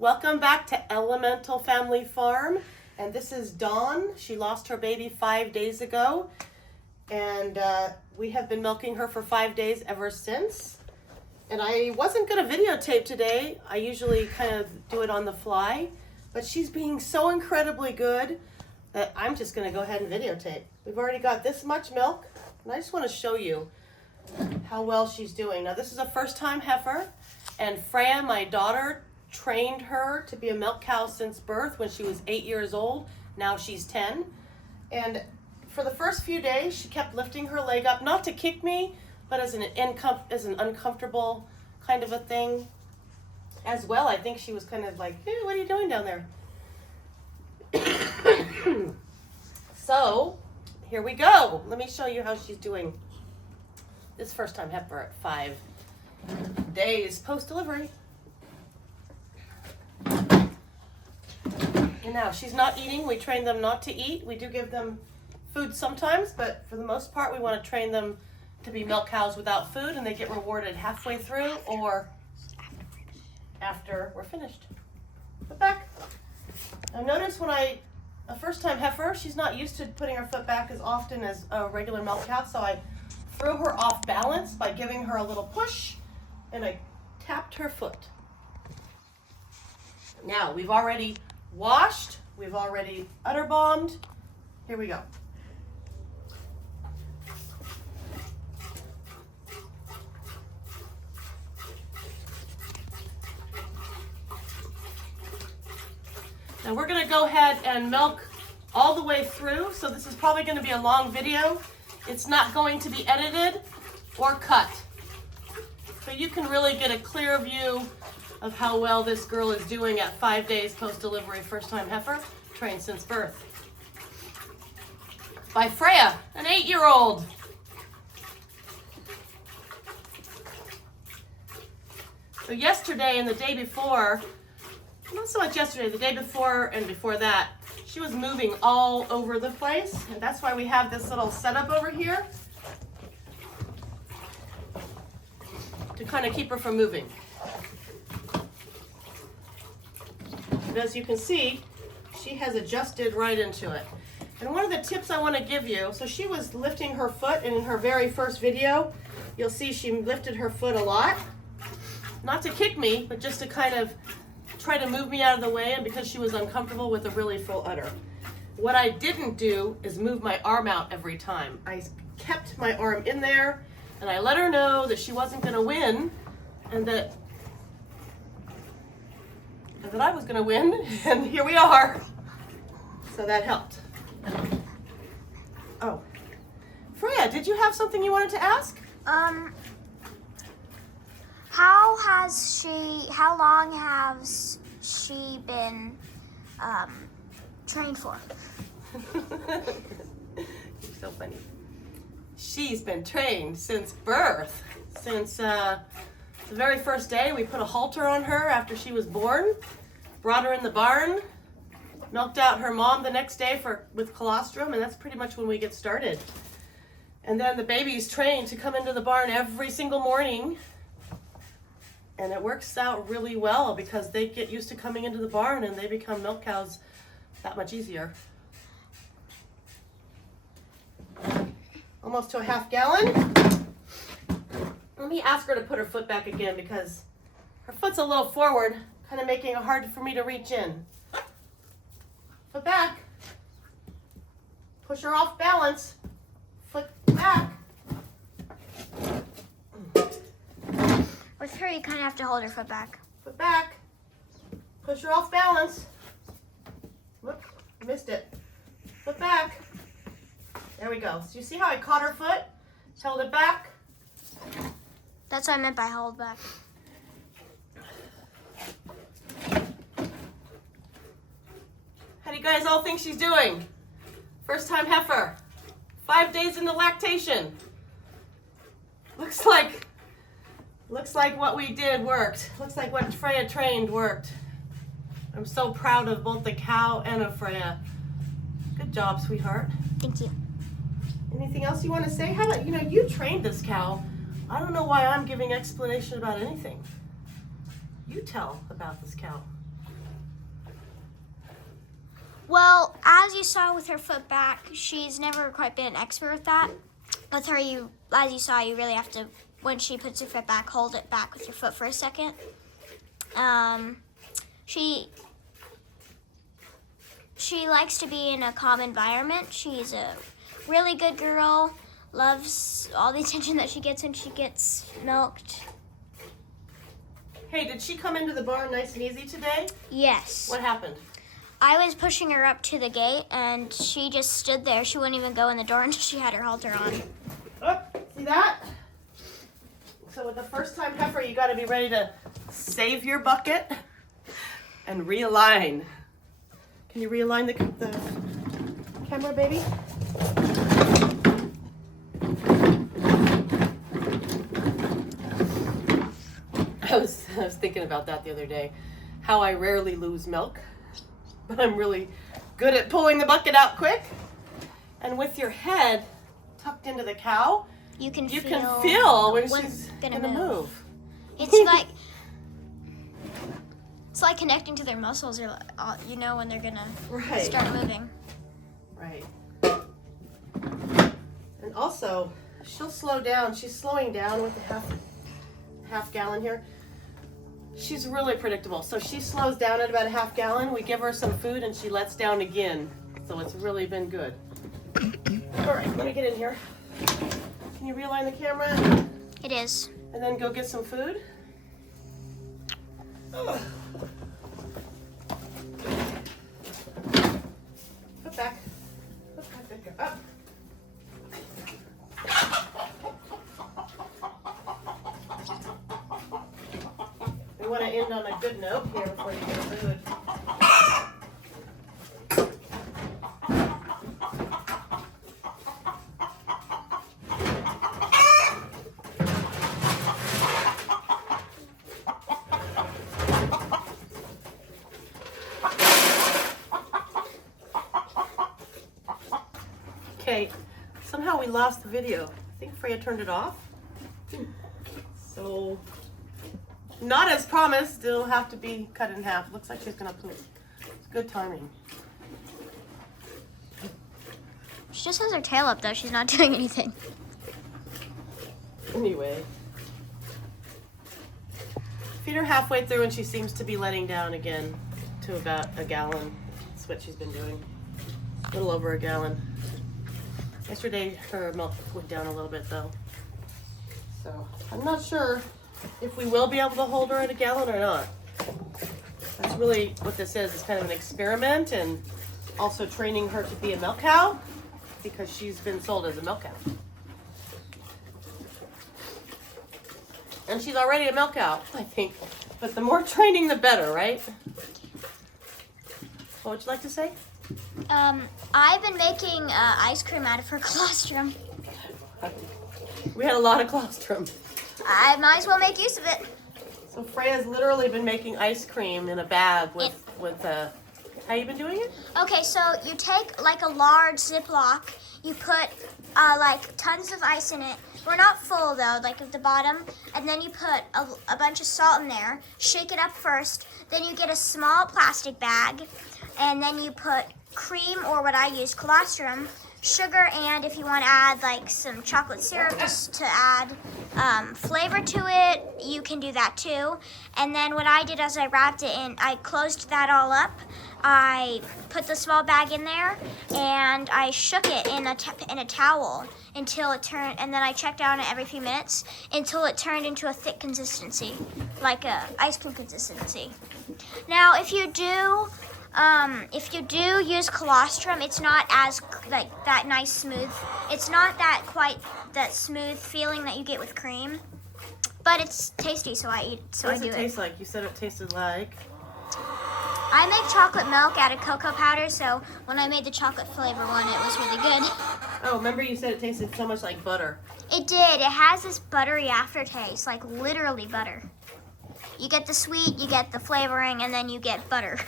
Welcome back to Elemental Family Farm, and this is Dawn. She lost her baby 5 days ago, and we have been milking her for 5 days ever since. And I wasn't going to videotape today. I usually kind of do it on the fly, but she's being so incredibly good that I'm just going to go ahead and videotape. We've already got this much milk, and I just want to show you how well she's doing. Now, this is a first-time heifer, and Freya, my daughter, trained her to be a milk cow since birth when she was 8 years old. Now she's 10. And for the first few days, she kept lifting her leg up, not to kick me, but as an uncomfortable kind of a thing as well. I think she was kind of like, hey, what are you doing down there? So here we go. Let me show you how she's doing. This first time heifer at 5 days post-delivery. And now she's not eating. We train them not to eat. We do give them food sometimes, but for the most part, we want to train them to be milk cows without food, and they get rewarded halfway through or after we're finished. Foot back. Now notice when a first-time heifer, she's not used to putting her foot back as often as a regular milk cow, so I threw her off balance by giving her a little push, and I tapped her foot. Now, we've already washed, we've already udder bombed. Here we go. Now we're going to go ahead and milk all the way through, so this is probably going to be a long video. It's not going to be edited or cut. So you can really get a clear view of how well this girl is doing at 5 days post-delivery, first-time heifer, trained since birth. By Freya, an 8-year-old. So yesterday and the day before, not so much yesterday, the day before and before that, she was moving all over the place, and that's why we have this little setup over here to kind of keep her from moving. But as you can see, she has adjusted right into it. And one of the tips I want to give you, so she was lifting her foot, and in her very first video, you'll see she lifted her foot a lot. Not to kick me, but just to kind of try to move me out of the way, and because she was uncomfortable with a really full udder. What I didn't do is move my arm out every time. I kept my arm in there, and I let her know that she wasn't going to win, and that I was going to win, and here we are. So that helped. Oh, Freya, did you have something you wanted to ask? How long has she been trained for? You're so funny. She's been trained since birth. Since the very first day, we put a halter on her after she was born, brought her in the barn, milked out her mom the next day with colostrum, and that's pretty much when we get started. And then the baby's trained to come into the barn every single morning. And it works out really well because they get used to coming into the barn and they become milk cows that much easier. Almost to a half gallon. Let me ask her to put her foot back again because her foot's a little forward, kind of making it hard for me to reach in. Foot back. Push her off balance. Foot back. With her, you kind of have to hold her foot back. Foot back. Push her off balance. Whoop, missed it. Foot back. There we go. So you see how I caught her foot? Held it back. That's what I meant by hold back. How do you guys all think she's doing? First time heifer. 5 days into lactation. Looks like what we did worked. Looks like what Freya trained worked. I'm so proud of both the cow and of Freya. Good job, sweetheart. Thank you. Anything else you want to say? How about, you trained this cow. I don't know why I'm giving explanation about anything. You tell about this cow. Well, as you saw with her foot back, she's never quite been an expert with that. With her, as you saw, you really have to, when she puts her foot back, hold it back with your foot for a second. She likes to be in a calm environment. She's a really good girl, loves all the attention that she gets when she gets milked. Hey, did she come into the barn nice and easy today? Yes. What happened? I was pushing her up to the gate, and she just stood there. She wouldn't even go in the door until she had her halter on. Oh, see that? So with the first time heifer, you got to be ready to save your bucket and realign. Can you realign the camera, baby? I was thinking about that the other day, how I rarely lose milk, but I'm really good at pulling the bucket out quick. And with your head tucked into the cow, You can feel when she's gonna move. It's like connecting to their muscles, or you know when they're gonna start moving. Right. And also, she'll slow down. She's slowing down with the half gallon here. She's really predictable. So she slows down at about a half gallon. We give her some food and she lets down again. So it's really been good. All right, let me get in here. Can you realign the camera? It is. And then go get some food? Ugh. Put back. Put back. Up. We want to end on a good note here before you get food. Okay, somehow we lost the video. I think Freya turned it off. So, not as promised, it'll have to be cut in half. Looks like she's gonna poop. It's good timing. She just has her tail up though, she's not doing anything. Anyway. Feed her halfway through and she seems to be letting down again to about a gallon. That's what she's been doing. A little over a gallon. Yesterday her milk went down a little bit though. So I'm not sure if we will be able to hold her at a gallon or not. That's really what this is. It's kind of an experiment and also training her to be a milk cow because she's been sold as a milk cow. And she's already a milk cow, I think. But the more training, the better, right? What would you like to say? I've been making ice cream out of her colostrum. We had a lot of colostrum. I might as well make use of it. So Freya's literally been making ice cream in a bag with how you been doing it? Okay, so you take like a large Ziploc, you put like tons of ice in it. We're not full though, like at the bottom, and then you put a bunch of salt in there, shake it up first, then you get a small plastic bag, and then you put cream, or what I use, colostrum, sugar, and if you want to add like some chocolate syrup just to add flavor to it, you can do that too. And then what I did is I wrapped it in, I closed that all up, I put the small bag in there, and I shook it in a towel until it turned, and then I checked on it every few minutes until it turned into a thick consistency, like a ice cream consistency. Now, if you do use colostrum, it's not as like that nice smooth. It's not that quite that smooth feeling that you get with cream, but it's tasty, so I eat. So what I do does it taste like? You said it tasted like. I make chocolate milk out of cocoa powder, so when I made the chocolate flavor one, it was really good. Oh, remember you said it tasted so much like butter. It did. It has this buttery aftertaste, like literally butter. You get the sweet, you get the flavoring, and then you get butter.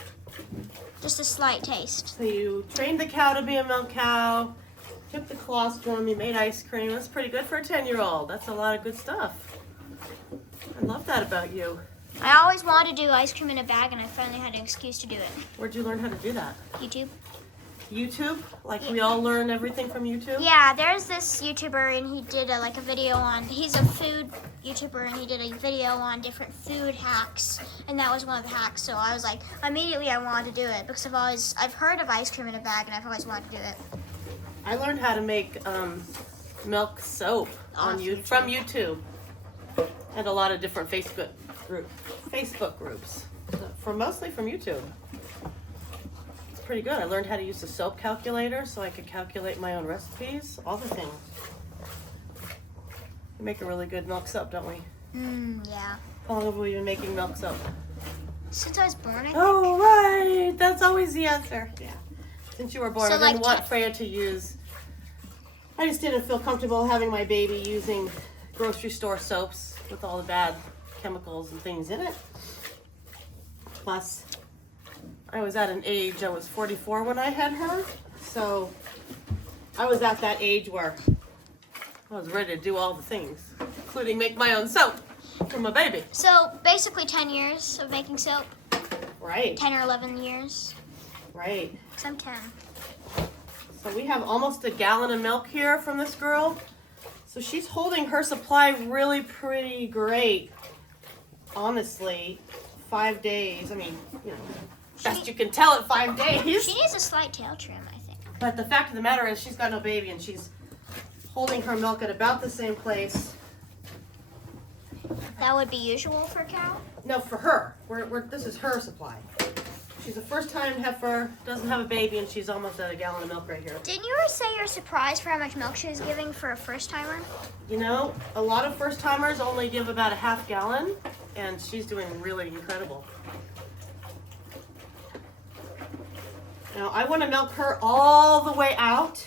Just a slight taste. So you trained the cow to be a milk cow, took the colostrum, you made ice cream. That's pretty good for a 10-year-old. That's a lot of good stuff. I love that about you. I always wanted to do ice cream in a bag, and I finally had an excuse to do it. Where'd you learn how to do that? YouTube. YouTube? Like we all learn everything from YouTube? Yeah, there's this YouTuber, and he did a video on. He's a food YouTuber, and he did a video on different food hacks, and that was one of the hacks. So I was like, immediately I wanted to do it because I've heard of ice cream in a bag, and I've always wanted to do it. I learned how to make milk soap from YouTube, and a lot of different Facebook groups, mostly from YouTube. It's pretty good. I learned how to use the soap calculator so I could calculate my own recipes, all the things. We make a really good milk soap, don't we? Yeah. How long have we been making milk soap? Since I was born, I think. Oh, right. That's always the answer. Yeah. Since you were born, So, I didn't like, want Freya to use. I just didn't feel comfortable having my baby using grocery store soaps with all the bad chemicals and things in it. Plus, I was at an age, I was 44 when I had her, so I was at that age where I was ready to do all the things, including make my own soap for my baby. So basically 10 years of making soap. Right. 10 or 11 years. Right. Because I'm 10. So we have almost a gallon of milk here from this girl. So she's holding her supply really pretty great. Honestly, 5 days. I mean, you know, best you can tell at 5 days. She needs a slight tail trim, I think. But the fact of the matter is she's got no baby and she's holding her milk at about the same place. That would be usual for a cow? No, for her. This is her supply. She's a first-time heifer, doesn't have a baby, and she's almost at a gallon of milk right here. Didn't you ever say you're surprised for how much milk she was giving for a first-timer? You know, a lot of first-timers only give about a half gallon, and she's doing really incredible. Now, I want to milk her all the way out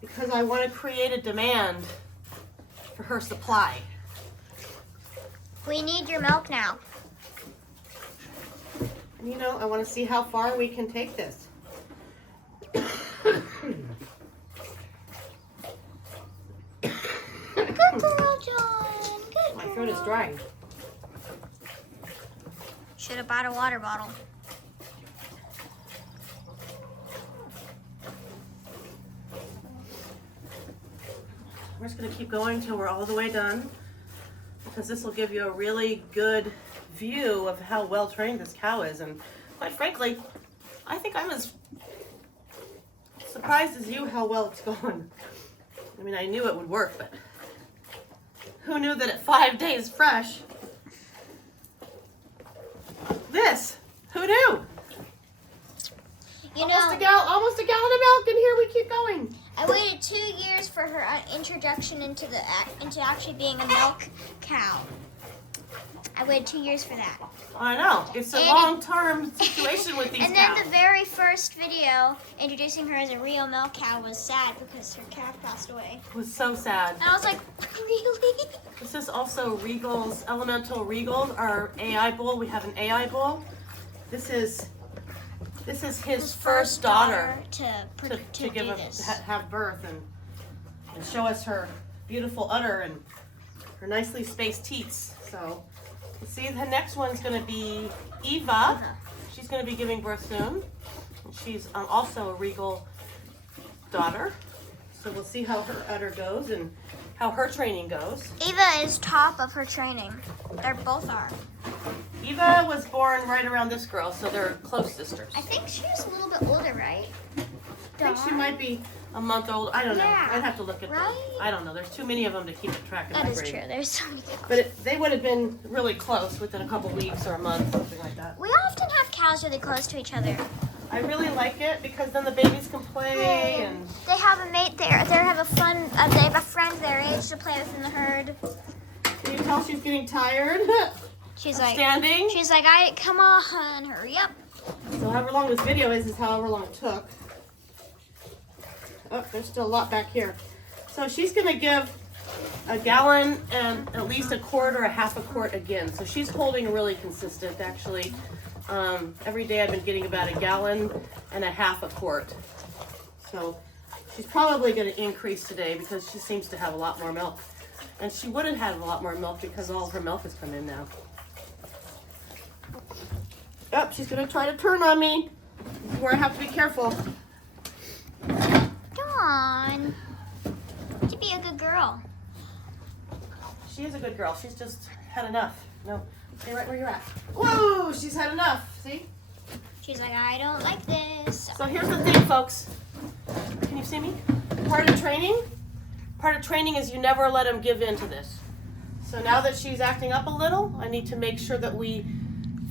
because I want to create a demand for her supply. We need your milk now. And you know, I want to see how far we can take this. Good girl, John. Good My girl. throat is dry. Should have bought a water bottle. We're just going to keep going until we're all the way done, because this will give you a really good view of how well trained this cow is. And quite frankly, I think I'm as surprised as you how well it's going. I mean, I knew it would work, but who knew that at 5 days fresh, this, who knew? You Almost know, almost a gallon of milk, and here we keep going. I waited 2 years for her introduction into actually being a milk cow. I waited 2 years for that. I know. It's a And long-term situation with these And then cows. the very first video introducing her as a real milk cow was sad because her calf passed away. It was so sad. And I was like, really? This is also Regal's, Elemental Regal, our AI bull. We have an AI bull. This is his first daughter to give have birth and show us her beautiful udder and her nicely spaced teats. So, you see, the next one's going to be Eva. She's going to be giving birth soon. She's also a Regal daughter. So we'll see how her udder goes and how her training goes. Eva is top of her training. They both are. Eva was born right around this girl, so they're close sisters. I think she was a little bit older, right? I think she might be a month old. I don't know. Yeah. I'd have to look at them. Right? I don't know. There's too many of them to keep track of. That my is brain. true. There's so many cows. But they would have been really close within a couple weeks or a month, something like that. We often have cows really close to each other. I really like it because then the babies can play and They have a mate there. They have a friend their age to play with in the herd. can you tell she's getting tired? She's of like, standing. come on, hurry up. So however long this video is however long it took. Oh, there's still a lot back here. So she's gonna give a gallon and at least a quart or a half a quart again. So she's holding really consistent actually. Every day I've been getting about a gallon and a half a quart. So she's probably gonna increase today because she seems to have a lot more milk. And she would have had a lot more milk because all of her milk has come in now. Yep, she's gonna try to turn on me. This is where I have to be careful. Dawn, to be a good girl. She is a good girl. She's just had enough. No, stay right where you're at. Whoa, she's had enough. See? She's like, I don't like this. So here's the thing, folks. Can you see me? Part of training is you never let them give in to this. So now that she's acting up a little, I need to make sure that we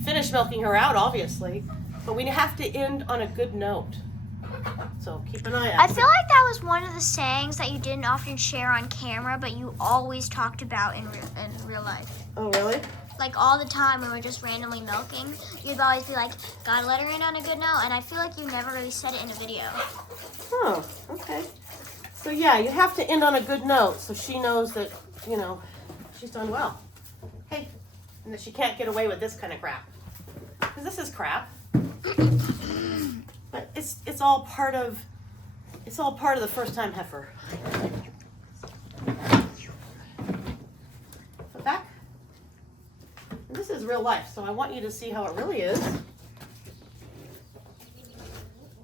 finish milking her out, obviously, but we have to end on a good note. So keep an eye I out. feel like that was one of the sayings that you didn't often share on camera, but you always talked about in real life. Oh, really? Like all the time when we're just randomly milking, you'd always be like, gotta let her in on a good note, and I feel like you never really said it in a video. Oh, okay. So yeah, you have to end on a good note so she knows that, you know, she's done well. Hey, and that she can't get away with this kind of crap. Because this is crap. But it's all part of the first time heifer. Put back. And this is real life, so I want you to see how it really is.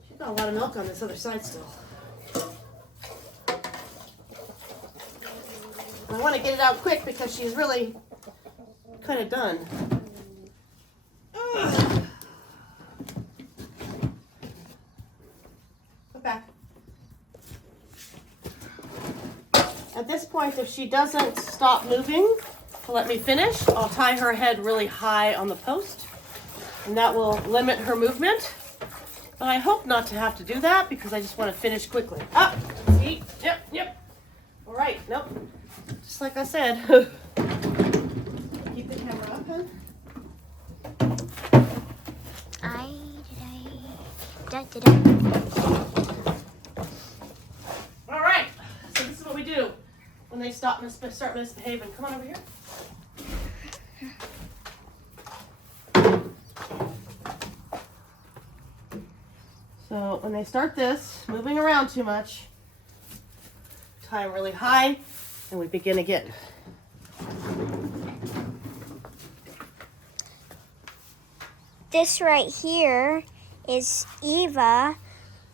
She's got a lot of milk on this other side still. I want to get it out quick because she's really kind of done. Ugh. Put back. At this point, if she doesn't stop moving to let me finish, I'll tie her head really high on the post, and that will limit her movement. But I hope not to have to do that because I just want to finish quickly. Up, see, yep. All right, nope. Just like I said. Keep the camera up, hun. All right, so this is what we do when they start misbehaving. Come on over here. So when they start this, moving around too much, tie them really high, and we begin again. This right here is Eva,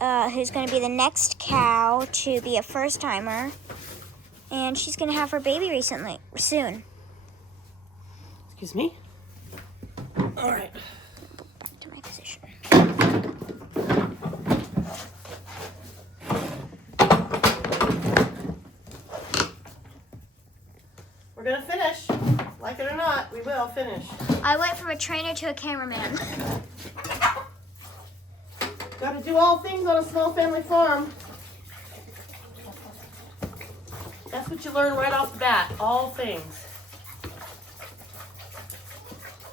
who's going to be the next cow to be a first timer, and she's going to have her baby soon. Excuse me. All right. Back to my position. We're gonna finish. Like it or not, we will finish. I went from a trainer to a cameraman. Got to do all things on a small family farm. That's what you learn right off the bat. All things.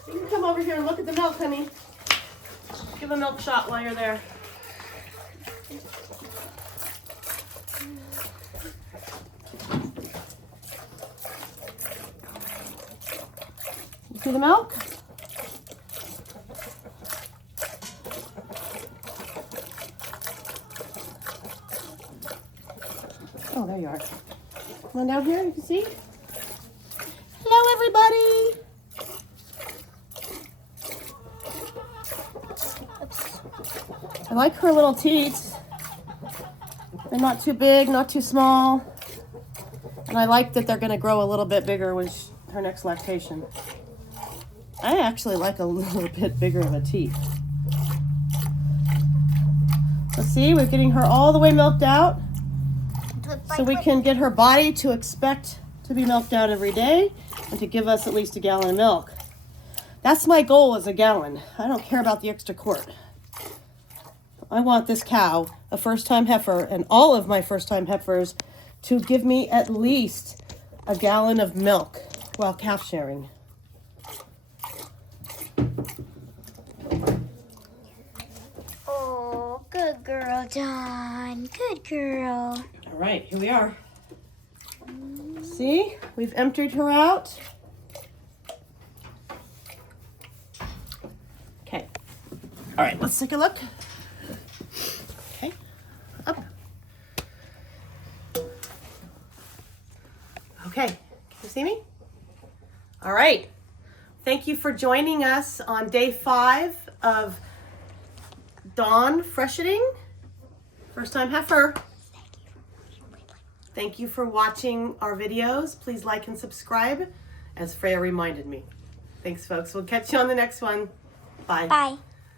You can come over here and look at the milk, honey. Give a milk shot while you're there. You see the milk? Oh, there you are. Come on down here, you can see. Hello, everybody. I like her little teats. They're not too big, not too small. And I like that they're going to grow a little bit bigger with her next lactation. I actually like a little bit bigger of a teat. So see, we're getting her all the way milked out. So we can get her body to expect to be milked out every day and to give us at least a gallon of milk. That's my goal, is a gallon. I don't care about the extra quart. I want this cow, a first-time heifer, and all of my first-time heifers to give me at least a gallon of milk while calf sharing. Oh, good girl, Dawn. Good girl. All right, here we are. See, we've emptied her out. Okay. All right, let's take a look. Okay, up. Okay, can you see me? All right. Thank you for joining us on day 5 of Dawn freshening. First time heifer. Thank you for watching our videos. Please like and subscribe, as Freya reminded me. Thanks, folks. We'll catch you on the next one. Bye. Bye.